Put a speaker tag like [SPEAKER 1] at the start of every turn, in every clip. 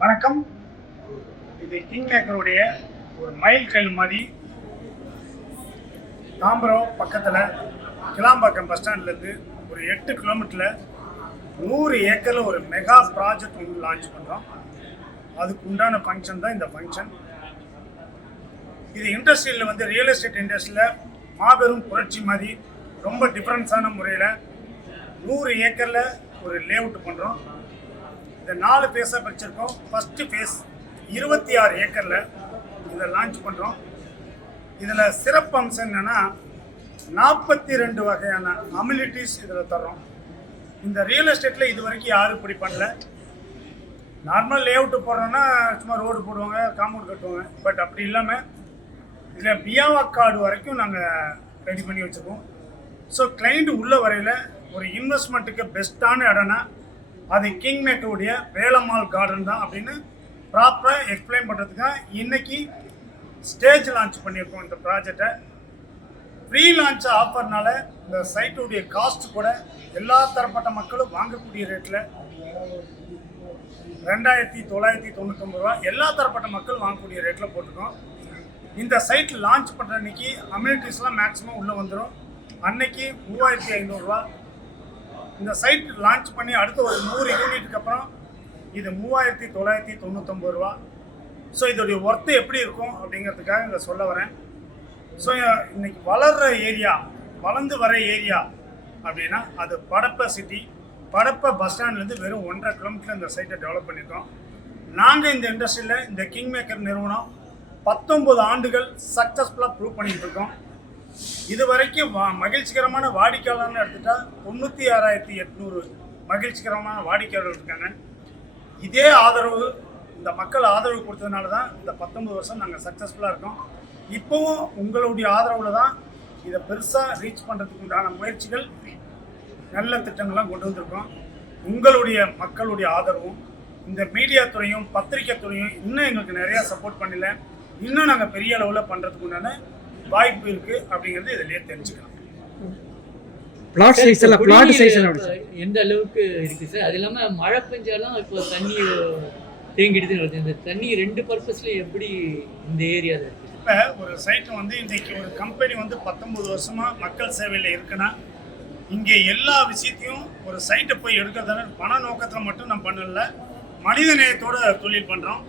[SPEAKER 1] வணக்கம். இது கிங் மேக்கருடைய ஒரு மைல் கல் மாதிரி தாம்பரம் பக்கத்தில் கிளாம்பாக்கம் பஸ் ஸ்டாண்ட்லேருந்து ஒரு எட்டு கிலோமீட்டரில் நூறு ஏக்கரில் ஒரு மெகா ப்ராஜெக்ட் ஒன்று லான்ச் பண்ணுறோம் அதுக்கு உண்டான ஃபங்க்ஷன் தான் இந்த ஃபங்க்ஷன் இது இண்டஸ்ட்ரியில் வந்து ரியல் எஸ்டேட் இண்டஸ்ட்ரியில் மாபெரும் புரட்சி மாதிரி ரொம்ப டிஃப்ரென்ஸான முறையில் நூறு ஏக்கரில் ஒரு லேஅவுட் பண்ணுறோம் இந்த நாலு ஃபேஸாக பிரிச்சிருக்கோம் ஃபஸ்ட்டு ஃபேஸ் இருபத்தி ஆறு ஏக்கரில் இதை லான்ச் பண்ணுறோம் இதில் சிறப்பு அம்சம் என்னென்னா நாற்பத்தி ரெண்டு வகையான அமிலிட்டிஸ் இதில் தர்றோம். இந்த ரியல் எஸ்டேட்டில் இது வரைக்கும் யாரும் இப்படி பண்ணல. நார்மல் லே அவுட்டு போடுறோன்னா சும்மா ரோடு போடுவாங்க காம்பவுண்ட் கட்டுவாங்க. பட் அப்படி இல்லாமல் இதில் பியாவா கார்டு வரைக்கும் நாங்கள் ரெடி பண்ணி வச்சுருக்கோம். ஸோ கிளைண்ட் உள்ள வரையில் ஒரு இன்வெஸ்ட்மெண்ட்டுக்கு பெஸ்ட்டான இடம்னா அது கிங் மேக்கருடைய வேலம்மாள் கார்டன் தான் அப்படின்னு ப்ராப்பராக எக்ஸ்பிளைன் பண்ணுறதுக்காக இன்னைக்கு ஸ்டேஜ் லான்ச் பண்ணியிருக்கோம் இந்த ப்ராஜெக்டை ஃப்ரீ லான்ச் ஆஃபர்னால இந்த சைட்டுடைய காஸ்ட் கூட எல்லா தரப்பட்ட மக்களும் வாங்கக்கூடிய ரேட்டில் ரெண்டாயிரத்தி தொள்ளாயிரத்தி தொண்ணூத்தொம்பது ரூபா எல்லா தரப்பட்ட மக்கள் வாங்கக்கூடிய ரேட்டில் போட்டிருக்கோம். இந்த சைட் லான்ச் பண்ணுற அன்னைக்கு அம்யூனிட்டிஸ்லாம் மேக்ஸிமம் உள்ளே வந்துடும் அன்னைக்கு மூவாயிரத்தி ஐநூறுரூவா இந்த சைட் லான்ச் பண்ணி அடுத்த ஒரு நூறு யூனிட்டுக்கு அப்புறம் இது மூவாயிரத்தி தொள்ளாயிரத்தி தொண்ணூத்தொம்பது ரூபா. ஸோ இதோடைய ஒர்த்து எப்படி இருக்கும் அப்படிங்கிறதுக்காக இதை சொல்ல வரேன். ஸோ இன்னைக்கு வளர்கிற ஏரியா வளர்ந்து வர ஏரியா அப்படின்னா அது படப்ப சிட்டி படப்ப பஸ் ஸ்டாண்ட்லேருந்து வெறும் ஒன்றரை கிலோமீட்டர் இந்த சைட்டை டெவலப் பண்ணியிருக்கோம் நாங்கள் இந்த இண்டஸ்ட்ரியில் இந்த கிங் மேக்கர் நிறுவனம் பத்தொம்பது ஆண்டுகள் சக்ஸஸ்ஃபுல்லாக ப்ரூவ் பண்ணிகிட்டு இருக்கோம். இது வரைக்கும் மகிழ்ச்சிகரமான வாடிக்கையாளர்னு எடுத்துட்டா தொண்ணூற்றி ஆறாயிரத்தி எட்நூறு மகிழ்ச்சிகரமான வாடிக்கையாளர்கள் இருக்காங்க. இதே ஆதரவு இந்த மக்கள் ஆதரவு கொடுத்ததுனால தான் இந்த பத்தொன்பது வருஷம் நாங்கள் சக்ஸஸ்ஃபுல்லாக இருக்கோம். இப்போவும் உங்களுடைய ஆதரவில் தான் இதை பெருசாக ரீச் பண்ணுறதுக்கு உண்டான முயற்சிகள் நல்ல திட்டங்கள்லாம் கொண்டு வந்திருக்கோம். உங்களுடைய மக்களுடைய ஆதரவும் இந்த மீடியா துறையும் பத்திரிக்கை துறையும் இன்னும் எங்களுக்கு நிறையா சப்போர்ட் பண்ணல. இன்னும் நாங்கள் பெரிய அளவில் பண்ணுறதுக்கு உண்டான வாய்ப்பு இருக்குது அப்படிங்கிறது இதிலேயே தெரிஞ்சுக்கலாம்.
[SPEAKER 2] பிளாட் சைஸ் எல்லாம் பிளாட் சைஸ்?
[SPEAKER 3] எந்த அளவுக்கு இருக்கு சார்? அது இல்லாம மழை பெஞ்சாலும் இப்போ தண்ணி தேங்கிட்டு வருது. இந்த தண்ணி ரெண்டு பர்பஸ்ல எப்படி இந்த ஏரியாவில் இருக்கு?
[SPEAKER 1] இப்போ ஒரு சைட்டு வந்து இன்னைக்கு ஒரு கம்பெனி வந்து பத்தொன்பது வருஷமாக மக்கள் சேவையில் இருக்குன்னா இங்கே எல்லா விஷயத்தையும் ஒரு சைட்டை போய் எடுக்கிறதால பண நோக்கத்தில் மட்டும் நம்ம பண்ணல. மனித நேயத்தோட தொழில் பண்ணுறோம்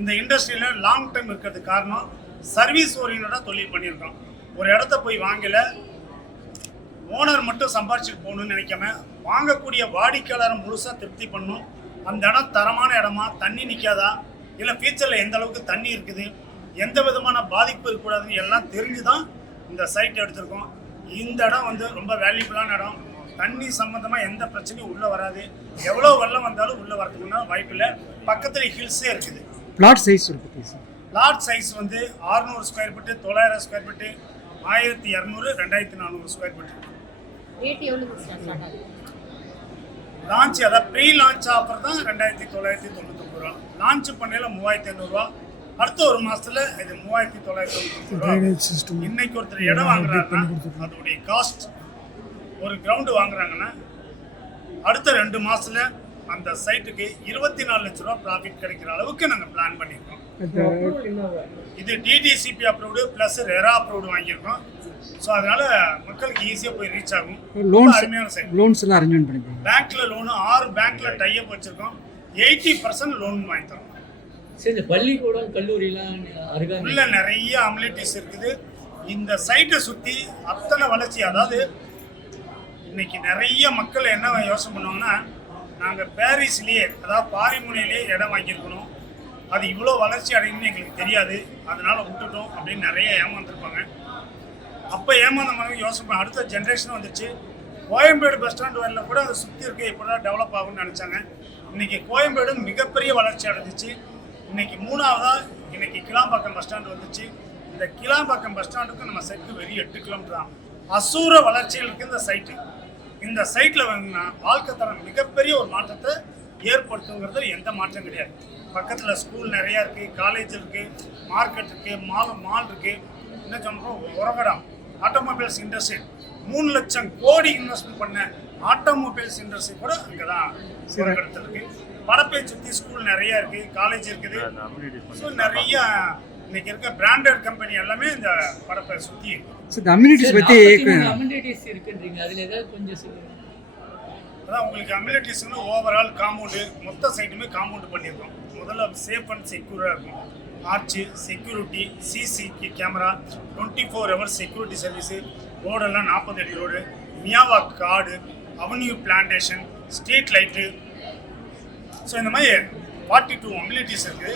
[SPEAKER 1] இந்த இண்டஸ்ட்ரியில் லாங் டைம் இருக்கிறதுக்கு காரணம் சர்வீஸ் ஓரியன்டாக தொழில் பண்ணியிருக்கோம் ஒரு இடத்த போய் வாங்கலை. ஓனர் மட்டும் சம்பாரிச்சுட்டு போகணும்னு நினைக்காம வாங்கக்கூடிய வாடிக்கையாளரை முழுசாக திருப்தி பண்ணும். அந்த இடம் தரமான இடமா? தண்ணி நிற்காதா இல்லை ஃபியூச்சரில் எந்த அளவுக்கு தண்ணி இருக்குது? எந்த விதமான பாதிப்பு இருக்கக்கூடாதுன்னு எல்லாம் தெரிஞ்சு தான் இந்த சைட் எடுத்திருக்கோம். இந்த இடம் வந்து ரொம்ப வேல்யூபுளான இடம். தண்ணி சம்மந்தமாக எந்த பிரச்சனையும் உள்ளே வராது. எவ்வளோ வெள்ளம் வந்தாலும் உள்ளே வரதுக்குன்னா வாய்ப்பு இல்லை. பக்கத்தில் ஹில்ஸே இருக்குது.
[SPEAKER 2] பிளாட் சைஸ் இருக்குது சார்
[SPEAKER 1] லார்ஜ் சைஸ் வந்து 600 ஸ்கொயர் ஃபீட்டு தொள்ளாயிரம் ஸ்கொயர் ஃபீட்டு ஆயிரத்தி இரநூறு ரெண்டாயிரத்தி நானூறு ஸ்கொயர் ஃபீட்டு
[SPEAKER 4] ஆகுது
[SPEAKER 1] லான்ச் அதாவது ப்ரீ லான்ச் ஆஃபர் தான் ரெண்டாயிரத்தி தொள்ளாயிரத்தி தொண்ணூத்தொம்பது ரூபா. லான்ச் பண்ணையில் மூவாயிரத்தி ஐநூறுரூவா அடுத்த ஒரு மாசத்துல இது மூவாயிரத்தி தொள்ளாயிரத்தி தொண்ணூத்தொம்பது ரூபா. இன்னைக்கு ஒருத்தர் இடம் வாங்குறாருன்னா அதோடைய காஸ்ட் ஒரு கிரவுண்டு வாங்குறாங்கன்னா அடுத்த ரெண்டு மாசத்துல அந்த சைட்டுக்கு இருபத்தி நாலு லட்ச ரூபா ப்ராஃபிட் கிடைக்கிற அளவுக்கு நாங்கள் பிளான் பண்ணியிருக்கோம். இது DTCP approved plus RERA approved வாங்கியிருக்கோம். ஸோ அதனால மக்களுக்கு ஈஸியாக போய் ரீச் ஆகும்.
[SPEAKER 2] லோன்ஸ்
[SPEAKER 1] அருமையான சைட்
[SPEAKER 2] லோன்ஸ் எல்லாம் அரேஞ்ச்மெண்ட் பண்ணிக்கலாம்
[SPEAKER 1] பேங்க்ல லோனு ஆறு பேங்க்ல டைப் வச்சிருக்கோம். எயிட்டி பர்சன்ட் லோன் வாங்கி தரோம்.
[SPEAKER 3] சரி பள்ளிக்கூடம் கல்லூரிலாம் அருகாமை
[SPEAKER 1] உள்ள நிறைய அமிலிட்டிஸ் இருக்குது. இந்த சைட்டை சுற்றி அத்தனை வளர்ச்சி அதாவது இன்னைக்கு நிறைய மக்கள் என்ன யோசனை பண்ணுவாங்கன்னா நாங்கள் பாரிஸ்லேயே அதாவது பாரிமுனையிலேயே இடம் வாங்கியிருக்கணும். அது இவ்வளோ வளர்ச்சி அடையும்னு எங்களுக்கு தெரியாது. அதனால் விட்டுட்டோம் அப்படின்னு நிறைய ஏமாந்துருப்பாங்க. அப்போ ஏமாந்த மாதிரி யோசனை அடுத்த ஜென்ரேஷன் வந்துச்சு. கோயம்பேடு பஸ் ஸ்டாண்ட் வரல கூட அதை சுற்றி இருக்க இப்போதான் டெவலப் ஆகும்னு நினச்சாங்க. இன்றைக்கி கோயம்பேடு மிகப்பெரிய வளர்ச்சி அடைஞ்சிச்சு. இன்றைக்கி மூணாவதாக இன்றைக்கி கிளாம்பாக்கம் பஸ் ஸ்டாண்டு வந்துச்சு. இந்த கிளாம்பாக்கம் பஸ் ஸ்டாண்டுக்கு நம்ம சைட்டுக்கு வெறும் எட்டு கிலோமீட்டர் தான். அசூர வளர்ச்சியில் இருக்குது இந்த சைட்டு இந்த சைட்டில் வாங்கினா வாழ்க்கை தரம் மிகப்பெரிய ஒரு மாற்றத்தை ஏற்படுத்துங்கிறது எந்த மாற்றம் கிடையாது. பக்கத்தில் ஸ்கூல் நிறையா இருக்குது காலேஜ் இருக்குது மார்க்கெட் இருக்குது மால் மால் இருக்குது என்ன சொல்கிறோம் உரகடம் ஆட்டோமொபைல்ஸ் இண்டஸ்ட்ரி மூணு லட்சம் கோடி இன்வெஸ்ட்மெண்ட் பண்ண ஆட்டோமொபைல்ஸ் இண்டஸ்ட்ரி கூட அங்கே தான்
[SPEAKER 2] சரி.
[SPEAKER 1] இருக்கு. படப்பை சுற்றி ஸ்கூல் நிறைய இருக்கு காலேஜ் இருக்குது. ஸோ நிறைய இன்னைக்கு இருக்க பிராண்டட் கம்பெனி எல்லாமே இந்த படப்பை சுற்றி இருக்கு.
[SPEAKER 2] சார் அம்யூனிட்டிஸ் பற்றி
[SPEAKER 3] அமெண்டிட்டிஸ் இருக்குன்றீங்க. அதுல ஏதாவது கொஞ்சம் சொல்லுங்க.
[SPEAKER 1] அதான் உங்களுக்கு அம்யூனிட்டிஸ்னு ஓவரால் காம்பவுண்டு மொத்த சைட்டுமே காம்பவுண்ட் பண்ணியிருக்கோம் முதல்ல சேஃப் அண்ட் செக்யூராக இருக்கும். Arch security CC camera twenty four hours security service ரோடெல்லாம் நாற்பது அடி ரோடு மியாவா காடு avenue plantation street light so இந்த மாதிரி ஃபார்ட்டி டூ அம்யூனிட்டிஸ் இருக்குது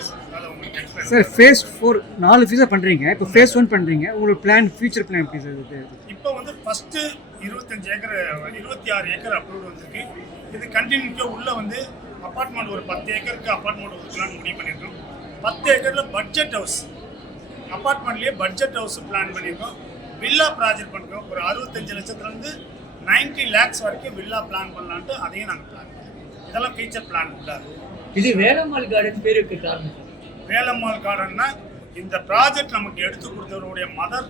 [SPEAKER 2] சார் ஃபேஸ் ஃபோர் நாலு ஃபீஸாக பண்ணுறீங்க இப்போ ஃபேஸ் ஒன் பண்ணுறீங்க உங்களுக்கு பிளான் ஃபியூச்சர் பிளான் எப்படி சார் இது
[SPEAKER 1] இப்போ வந்து ஃபஸ்ட்டு இருபத்தஞ்சு ஏக்கர் இருபத்தி ஆறு ஏக்கர் அப்ரூவல் வந்திருக்கு. இது கண்டினியூட்டியாக உள்ளே வந்து அப்பார்ட்மெண்ட் ஒரு பத்து ஏக்கருக்கு அப்பார்ட்மெண்ட் ஒதுக்கலாம்னு முடிவு பண்ணியிருக்கோம். பத்து ஏக்கரில் பட்ஜெட் ஹவுஸ் அப்பார்ட்மெண்ட்லேயே பட்ஜெட் ஹவுஸ் பிளான் பண்ணியிருக்கோம். வில்லா ப்ராஜெக்ட் பண்ணுறோம் ஒரு அறுபத்தஞ்சு லட்சத்துலேருந்து 90 லேக்ஸ் வரைக்கும் வில்லா பிளான் பண்ணலான்ட்டு அதையும் நாங்கள் பிளான் பண்ணுறோம் இதெல்லாம் ஃபியூச்சர் பிளான் உள்ளாரு
[SPEAKER 3] இது வேலம்மாள் கார்டன் பேர் வைக்க காரணம்.
[SPEAKER 1] வேலம்மாள் கார்டன்னா இந்த ப்ராஜெக்ட் நமக்கு எடுத்து கொடுத்தவருடைய மதர்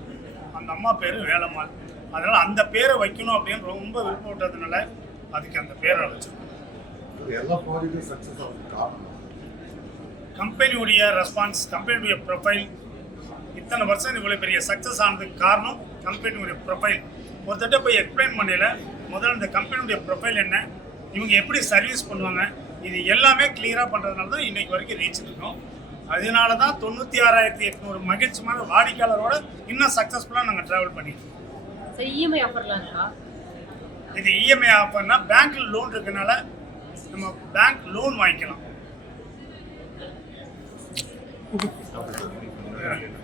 [SPEAKER 1] அந்த அம்மா பேர் வேலம்மாள். அதனால அந்த பேரை வைக்கணும் அப்படின்னு ரொம்ப விருப்பப்பட்டதுனால அதுக்கு அந்த பேரை வச்சிருக்கோம்.
[SPEAKER 5] எல்லா ப்ராஜெக்டும் சக்ஸஸ் ஆகுது. காரணம்?
[SPEAKER 1] கம்பெனியுடைய ரெஸ்பான்ஸ் கம்பெனியுடைய ப்ரொஃபைல் இத்தனை வருஷம் இவ்வளோ பெரிய சக்ஸஸ் ஆனதுக்கு காரணம் கம்பெனியுடைய ப்ரொஃபைல் ஒருத்தட்ட போய் எக்ஸ்பிளைன் பண்ணல முதல்ல இந்த கம்பெனியுடைய ப்ரொஃபைல் என்ன? இவங்க எப்படி சர்வீஸ் பண்ணுவாங்க? இது எல்லாமே கிளியராக பண்ணுறதுனால தான் இன்னைக்கு வரைக்கும் ரீச் இருக்கோம். அதனால தான் தொண்ணூற்றி ஆறாயிரத்தி எட்நூறு மகிழ்ச்சியான வாடிக்கையாளரோட இன்னும் சக்ஸஸ்ஃபுல்லாக நாங்கள் ட்ராவல் பண்ணிட்டு இருக்கோம்.
[SPEAKER 4] சரி இஎம்ஐ ஆஃபர்லாம் இருக்கா?
[SPEAKER 1] இது இஎம்ஐ ஆஃபர்னா பேங்க்ல லோன் இருக்கனால நம்ம பேங்க் லோன் வாங்கிக்கலாம்.